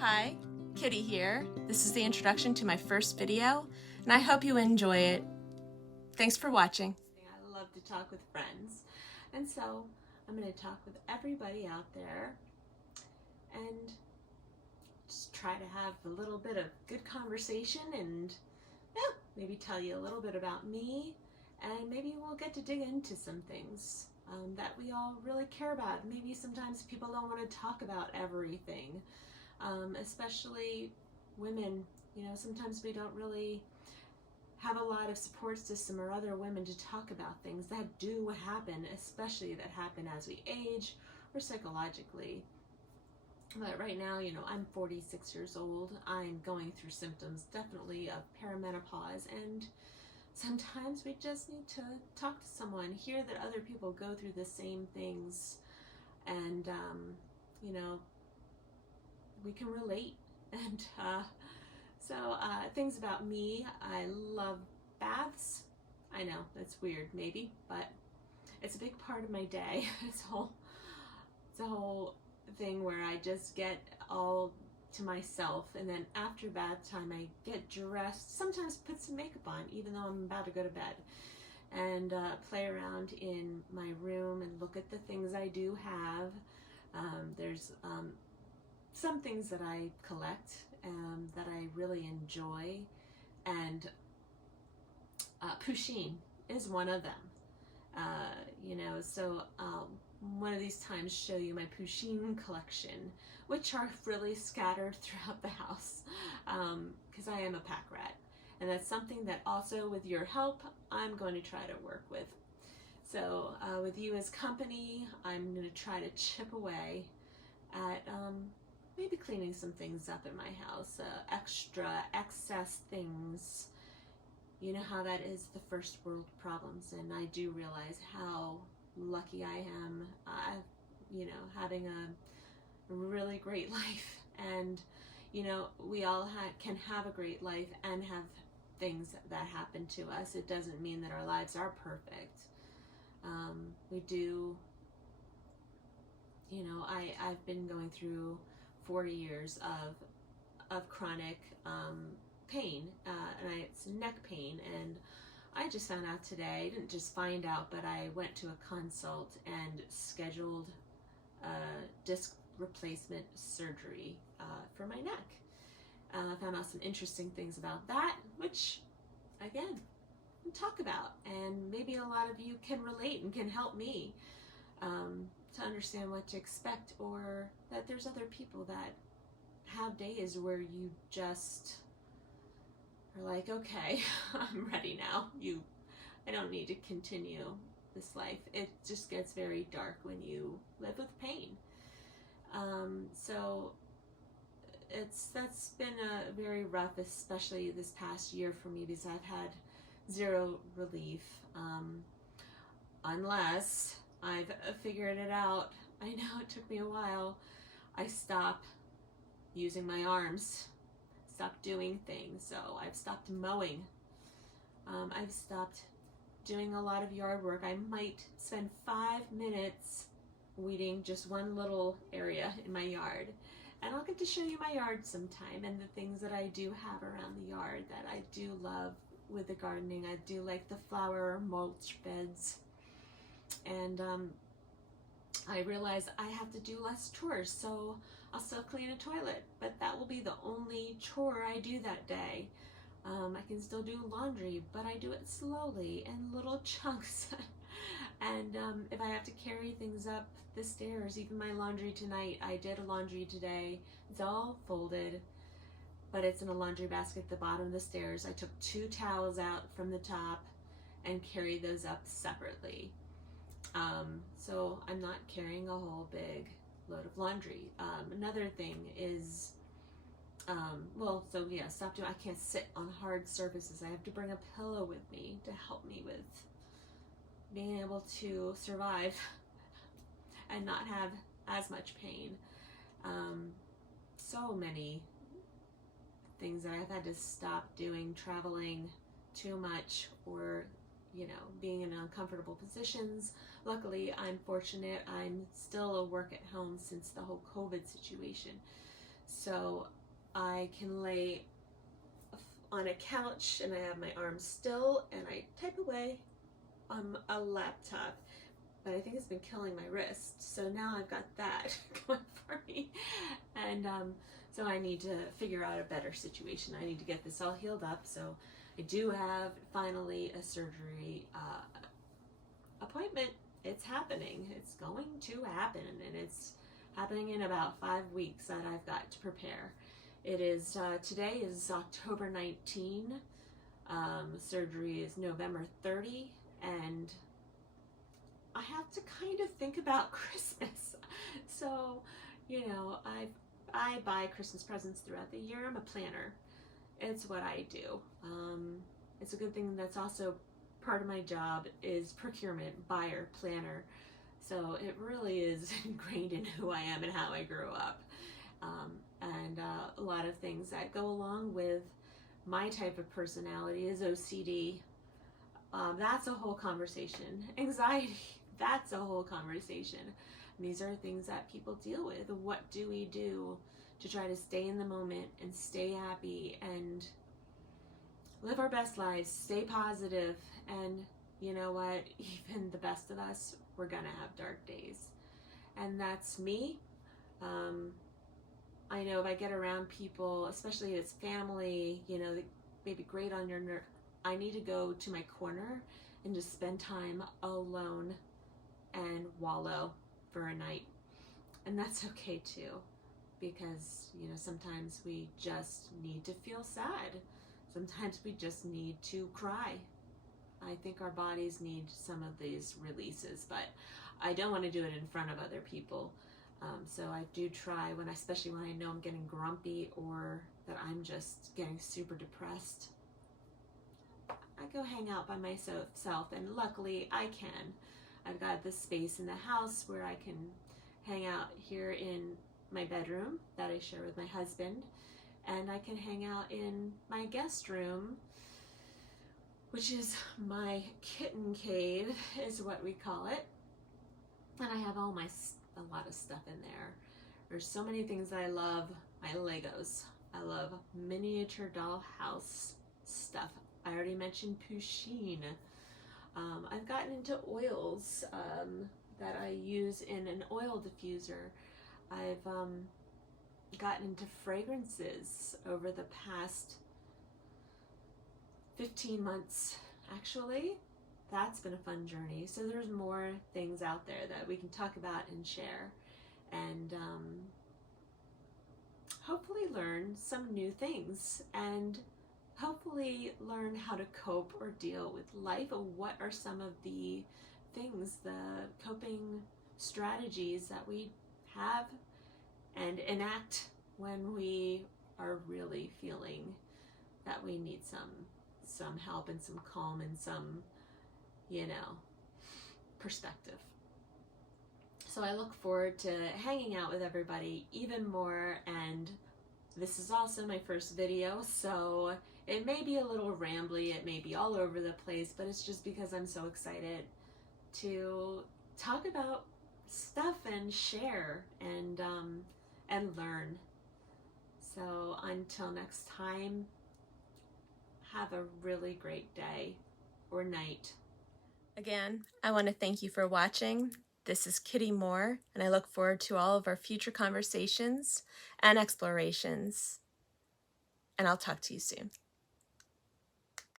Hi, Kitty here. This is the introduction to my first video, and I hope you enjoy it. Thanks for watching. I love to talk with friends, and so I'm going to talk with everybody out there and just try to have a little bit of good conversation and maybe tell you a little bit about me, and maybe we'll get to dig into some things that we all really care about. Maybe sometimes people don't want to talk about everything. Especially women, sometimes we don't really have a lot of support system or other women to talk about things that do happen, especially that happen as we age or psychologically. But right now, I'm 46 years old. I'm going through symptoms definitely of perimenopause, and sometimes we just need to talk to someone, hear that other people go through the same things, and we can relate. And so things about me: I love baths. I know that's weird maybe, but it's a big part of my day. It's a whole thing where I just get all to myself, and then after bath time I get dressed, sometimes put some makeup on even though I'm about to go to bed, and play around in my room and look at the things I do have. There's some things that I collect that I really enjoy, and Pusheen is one of them. So one of these times show you my Pusheen collection, which are really scattered throughout the house, because I am a pack rat, and that's something that also, with your help, I'm going to try to work with. So with you as company, I'm going to try to chip away at maybe cleaning some things up in my house, excess things. You know how that is the first world problems, and I do realize how lucky I am, having a really great life. And we all can have a great life and have things that happen to us. It doesn't mean that our lives are perfect. We do, I've been going through 40 years of chronic pain, and it's neck pain, and I just found out today. I didn't just find out, but I went to a consult and scheduled disc replacement surgery for my neck. I found out some interesting things about that, which again, we'll talk about, and maybe a lot of you can relate and can help me to understand what to expect, or that there's other people that have days where you just are like, okay, I'm ready now. I don't need to continue this life. It just gets very dark when you live with pain. So that's been very rough, especially this past year for me, because I've had zero relief, unless I've figured it out. I know it took me a while. I stop using my arms, stop doing things. So I've stopped mowing. I've stopped doing a lot of yard work. I might spend 5 minutes weeding just one little area in my yard, and I'll get to show you my yard sometime, and the things that I do have around the yard that I do love with the gardening. I do like the flower mulch beds, and I realize I have to do less chores, so I'll still clean a toilet, but that will be the only chore I do that day. I can still do laundry, but I do it slowly in little chunks. And if I have to carry things up the stairs, even my laundry tonight, I did a laundry today. It's all folded, but it's in a laundry basket at the bottom of the stairs. I took 2 towels out from the top and carried those up separately. So I'm not carrying a whole big load of laundry. Another thing is, stop doing. I can't sit on hard surfaces. I have to bring a pillow with me to help me with being able to survive and not have as much pain. So many things that I've had to stop doing: traveling too much, or being in uncomfortable positions. Luckily, I'm fortunate. I'm still a work at home since the whole COVID situation. So I can lay on a couch and I have my arms still and I type away on a laptop. But I think it's been killing my wrist. So now I've got that going for me. And so I need to figure out a better situation. I need to get this all healed up. So I do have finally a surgery appointment. It's happening. It's going to happen. And it's happening in about 5 weeks that I've got to prepare. It is, today is October 19. Surgery is November 30. And I have to kind of think about Christmas. So, you know, I buy Christmas presents throughout the year. I'm a planner. It's what I do. It's a good thing that's also part of my job is procurement, buyer, planner. So it really is ingrained in who I am and how I grew up. And a lot of things that go along with my type of personality is OCD. That's a whole conversation. Anxiety, that's a whole conversation. And these are things that people deal with. What do we do to try to stay in the moment and stay happy and live our best lives, stay positive? And you know what? Even the best of us, we're gonna have dark days. And that's me. I know if I get around people, especially if it's family, you know, maybe grate on your nerve, I need to go to my corner and just spend time alone and wallow for a night. And that's okay too, because, you know, sometimes we just need to feel sad. Sometimes we just need to cry. I think our bodies need some of these releases, but I don't want to do it in front of other people. So I do try, especially when I know I'm getting grumpy or that I'm just getting super depressed, I go hang out by myself, and luckily I can. I've got this space in the house where I can hang out here in my bedroom that I share with my husband, and I can hang out in my guest room, which is my kitten cave, is what we call it. And I have a lot of stuff in there. There's so many things that I love. My Legos. I love miniature dollhouse stuff. I already mentioned Pusheen. I've gotten into oils that I use in an oil diffuser. I've gotten into fragrances over the past 15 months, actually. That's been a fun journey. So there's more things out there that we can talk about and share, and hopefully learn some new things, and hopefully learn how to cope or deal with life, or what are some of the things, the coping strategies that we have and enact when we are really feeling that we need some help and some calm and some, you know, perspective. So I look forward to hanging out with everybody even more, and this is also my first video, so it may be a little rambly, it may be all over the place, but it's just because I'm so excited to talk about stuff and share and learn. So until next time, have a really great day or night. Again, I want to thank you for watching. This is Kitty Moore, and I look forward to all of our future conversations and explorations. And I'll talk to you soon.